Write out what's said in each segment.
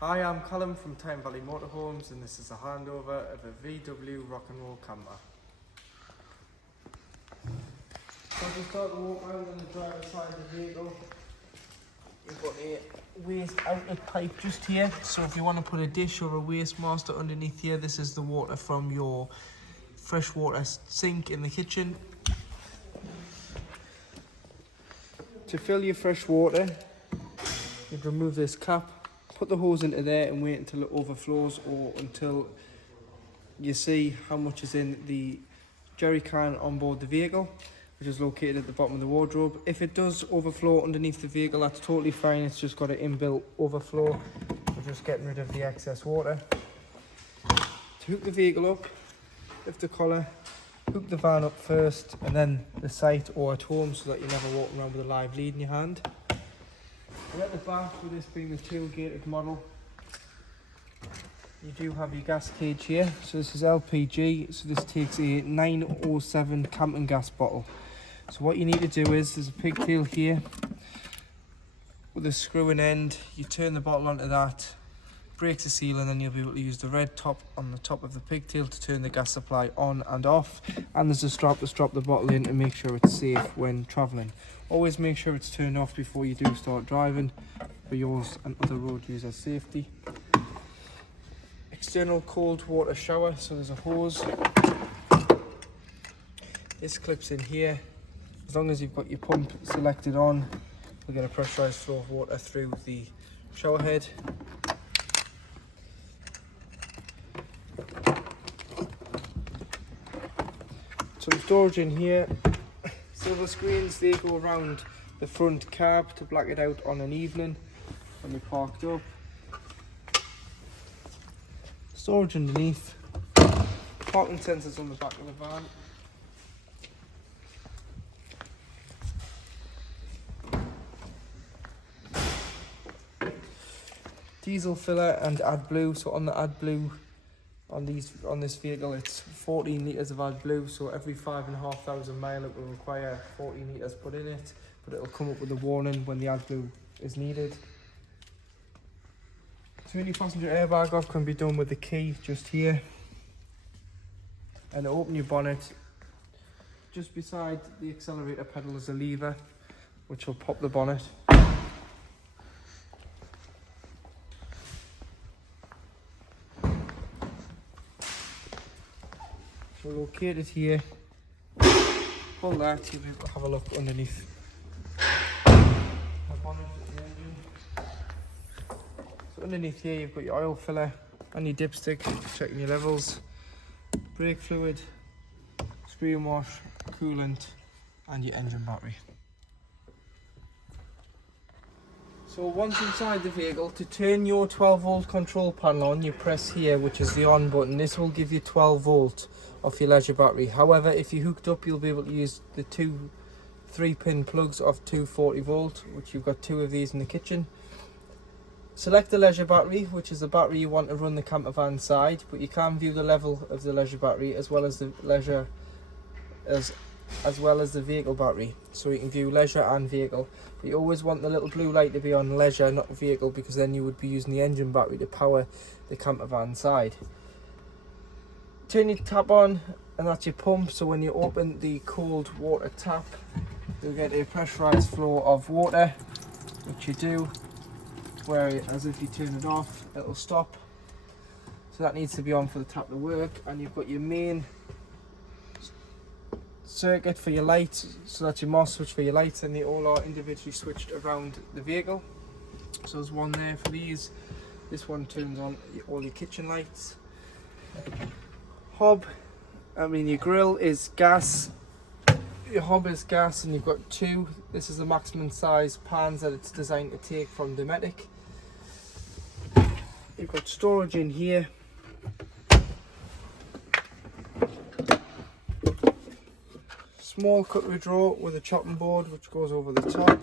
Hi, I'm Callum from Tyne Valley Motorhomes, and this is a handover of a VW rock and roll camper. So as we start to walk around on the driver's side of the vehicle, you've got a waste outlet pipe just here. So if you want to put a dish or a waste master underneath here, this is the water from your freshwater sink in the kitchen. To fill your fresh water, you'd remove this cap, put the hose into there and wait until it overflows or until you see how much is in the jerry can on board the vehicle, which is located at the bottom of the wardrobe. If it does overflow underneath the vehicle, that's totally fine. It's just got an inbuilt overflow. We're just getting rid of the excess water. To hook the vehicle up, lift the collar, hook the van up first and then the site or at home so that you're never walking around with a live lead in your hand. We're at the back, with this being the tailgated model. You do have your gas cage here, so this is LPG, so this takes a 907 camping gas bottle. So what you need to do is, there's a pigtail here with a screwing end. You turn the bottle onto that, breaks the seal, and then you'll be able to use the red top on the top of the pigtail to turn the gas supply on and off. And there's a strap to strap the bottle in to make sure it's safe when travelling. Always make sure it's turned off before you do start driving for yours and other road users' safety. External cold water shower, so there's a hose. This clips in here. As long as you've got your pump selected on, you'll get a pressurised flow of water through the shower head. Some storage in here. Silver screens, they go around the front cab to black it out on an evening when you're parked up. Storage underneath. Parking sensors on the back of the van. Diesel filler and AdBlue. So on the AdBlue, on this vehicle, it's 14 litres of AdBlue, so every 5,500 miles it will require 14 litres put in it, but it'll come up with a warning when the AdBlue is needed. Turning your passenger airbag off can be done with the key just here, and to open your bonnet, just beside the accelerator pedal is a lever which will pop the bonnet. So locate it here, pull that, you'll be able to have a look underneath the bonnet of the engine. So underneath here you've got your oil filler and your dipstick, checking your levels, brake fluid, screen wash, coolant and your engine battery. So once inside the vehicle, to turn your 12 volt control panel on, you press here, which is the on button. This will give you 12 volt off your leisure battery. However, if you hooked up, you'll be able to use the two 3-pin plugs of 240 volt, which you've got 2 of these in the kitchen. Select the leisure battery, which is the battery you want to run the camper van side, but you can view the level of the leisure battery as well as the vehicle battery, so you can view leisure and vehicle. But you always want the little blue light to be on leisure, not vehicle, because then you would be using the engine battery to power the camper van side. Turn your tap on, and that's your pump. So when you open the cold water tap, you'll get a pressurized flow of water, which you do, whereas if you turn it off, it'll stop. So that needs to be on for the tap to work. And you've got your main circuit for your lights, so that's your MOS switch for your lights, and they all are individually switched around the vehicle. So there's one there for these. This one turns on all your kitchen lights. Your grill is gas. Your hob is gas, and you've got 2. This is the maximum size pans that it's designed to take from Dometic. You've got storage in here. Small cutlery drawer with a chopping board which goes over the top.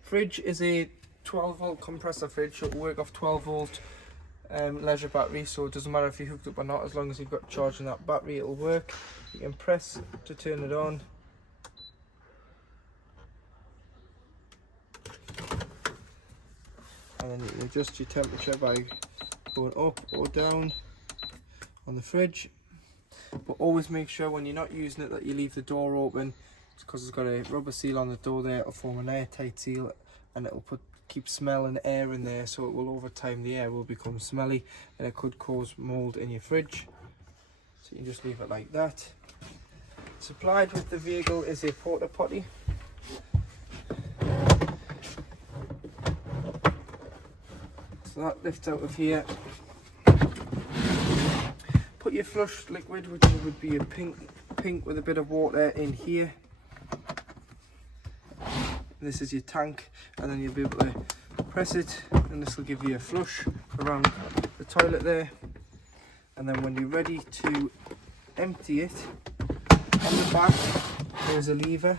Fridge is a 12 volt compressor fridge, so it'll work off 12 volt leisure battery, so it doesn't matter if you're hooked up or not, as long as you've got charge in that battery it'll work. You can press to turn it on. and then you can adjust your temperature by going up or down on the fridge. But always make sure when you're not using it that you leave the door open, because it's got a rubber seal on the door there. It'll form an airtight seal, and it'll keep smell and air in there, so it will, over time, the air will become smelly and it could cause mold in your fridge. So you can just leave it like that. Supplied with the vehicle is a porta potty. So that lifts out of here. Put your flush liquid, which would be a pink with a bit of water, in here. This is your tank, and then you'll be able to press it, and this will give you a flush around the toilet there. And then when you're ready to empty it, on the back there's a lever.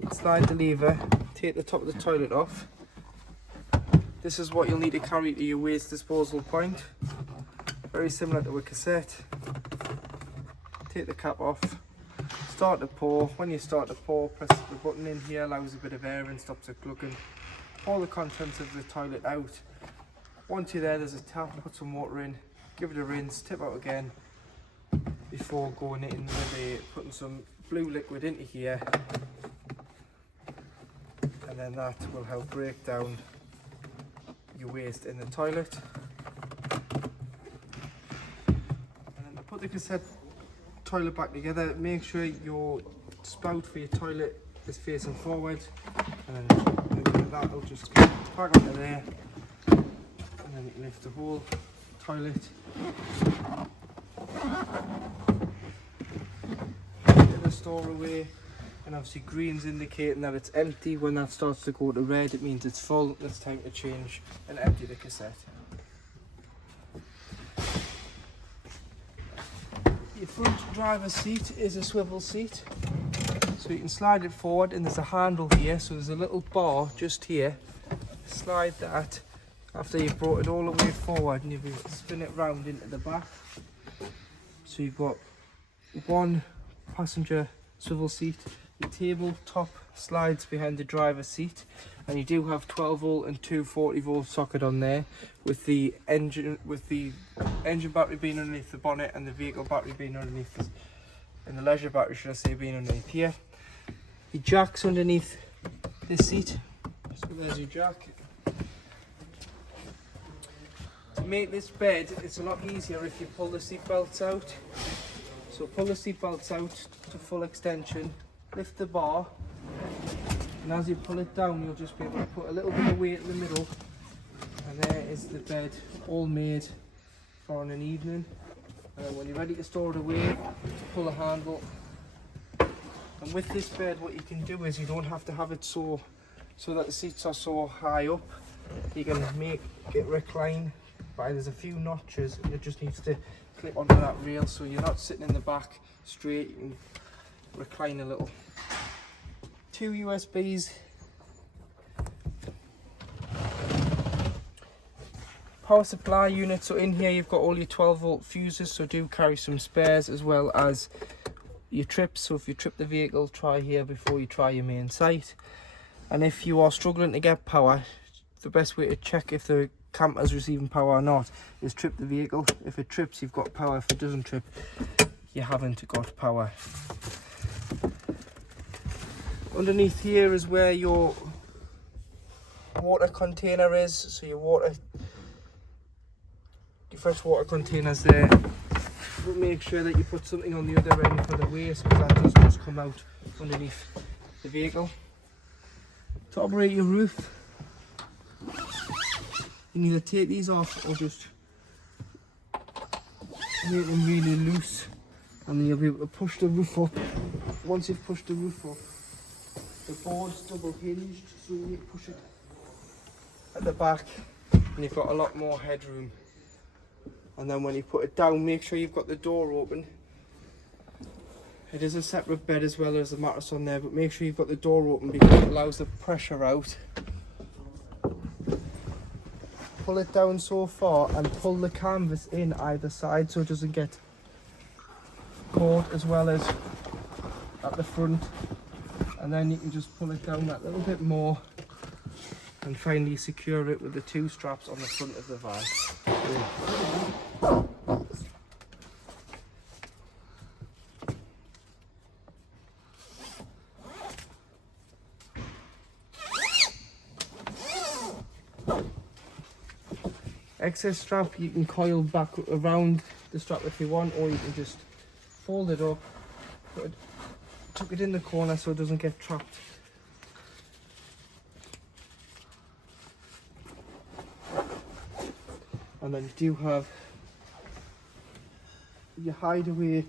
You slide the lever, take the top of the toilet off. This is what you'll need to carry to your waste disposal point. Very similar to a cassette. Take the cap off. Start to pour. When you start to pour, press the button in here, allows a bit of air and stops it glugging. Pour the contents of the toilet out. Once you're there, there's a tap, put some water in, give it a rinse, tip out again before going in with putting some blue liquid into here, and then that will help break down your waste in the toilet. And then to put the cassette toilet back together, make sure your spout for your toilet is facing forward, and then that'll just go back onto there, and then you can lift the whole toilet. Get the store away, and obviously green's indicating that it's empty. When that starts to go to red, it means it's full. It's time to change and empty the cassette. Your front driver's seat is a swivel seat, so you can slide it forward, and there's a handle here, so there's a little bar just here. Slide that after you've brought it all the way forward, and you'll be able to spin it round into the back. So you've got one passenger swivel seat. The tabletop slides behind the driver's seat, and you do have 12 volt and two 40 volt socket on there, with the engine battery being underneath the bonnet and the vehicle battery being underneath and the leisure battery, should I say, being underneath here. Your jack's underneath this seat, so there's your jack. To make this bed, it's a lot easier if you pull the seat belts out. So pull the seat belts out to full extension, lift the bar, and as you pull it down, you'll just be able to put a little bit of weight in the middle, and there is the bed, all made for an evening. And then when you're ready to store it away, just pull the handle. And with this bed, what you can do is you don't have to have it so that the seats are so high up. You can make it recline by, there's a few notches, and it just needs to clip onto that rail, so you're not sitting in the back straight. You can recline a little. 2 USBs, power supply unit. So in here you've got all your 12 volt fuses, so do carry some spares, as well as your trips. So if you trip the vehicle, try here before you try your main site. And if you are struggling to get power, the best way to check if the camper's receiving power or not is trip the vehicle. If it trips, you've got power. If it doesn't trip, you haven't got power. Underneath here is where your water container is. So your fresh water container's there. But make sure that you put something on the other end for the waste, because that does just come out underneath the vehicle. To operate your roof, you either take these off or just make them really loose, and then you'll be able to push the roof up. Once you've pushed the roof up, the board's double hinged, so you push it at the back and you've got a lot more headroom. And then when you put it down, make sure you've got the door open. It is a separate bed as well as the mattress on there, but make sure you've got the door open because it allows the pressure out. Pull it down so far and pull the canvas in either side so it doesn't get caught, as well as at the front. And then you can just pull it down that little bit more And finally secure it with the 2 straps on the front of the van. Excess strap you can coil back around the strap if you want, or you can just fold it up, tuck it in the corner so it doesn't get trapped. And then you do have your hideaway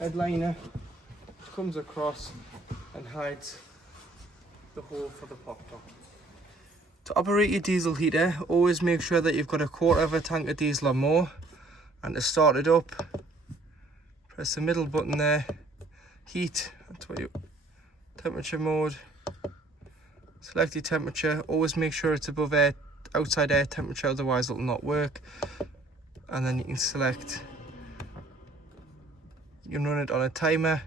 headliner, which comes across and hides the hole for the pop top. To operate your diesel heater, always make sure that you've got a 1/4 of a tank of diesel or more. And to start it up, press the middle button there, heat, that's what you, temperature mode, select your temperature, always make sure it's above outside air temperature, otherwise it'll not work. And then you can select, you can run it on a timer,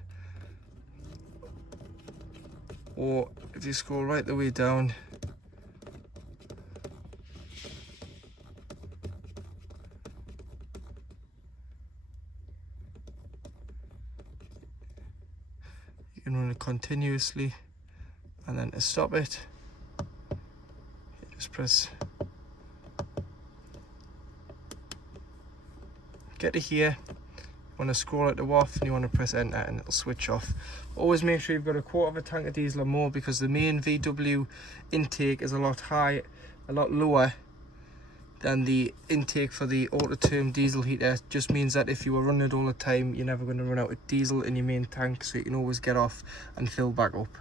or if you scroll right the way down, you can run it continuously. And then to stop it, you just press, get to here, you want to scroll it to off and you want to press enter and it'll switch off. Always make sure you've got a 1/4 of a tank of diesel or more, because the main VW intake is a lot lower than the intake for the auto-term diesel heater. Just means that if you were running it all the time, you're never going to run out of diesel in your main tank, so you can always get off and fill back up.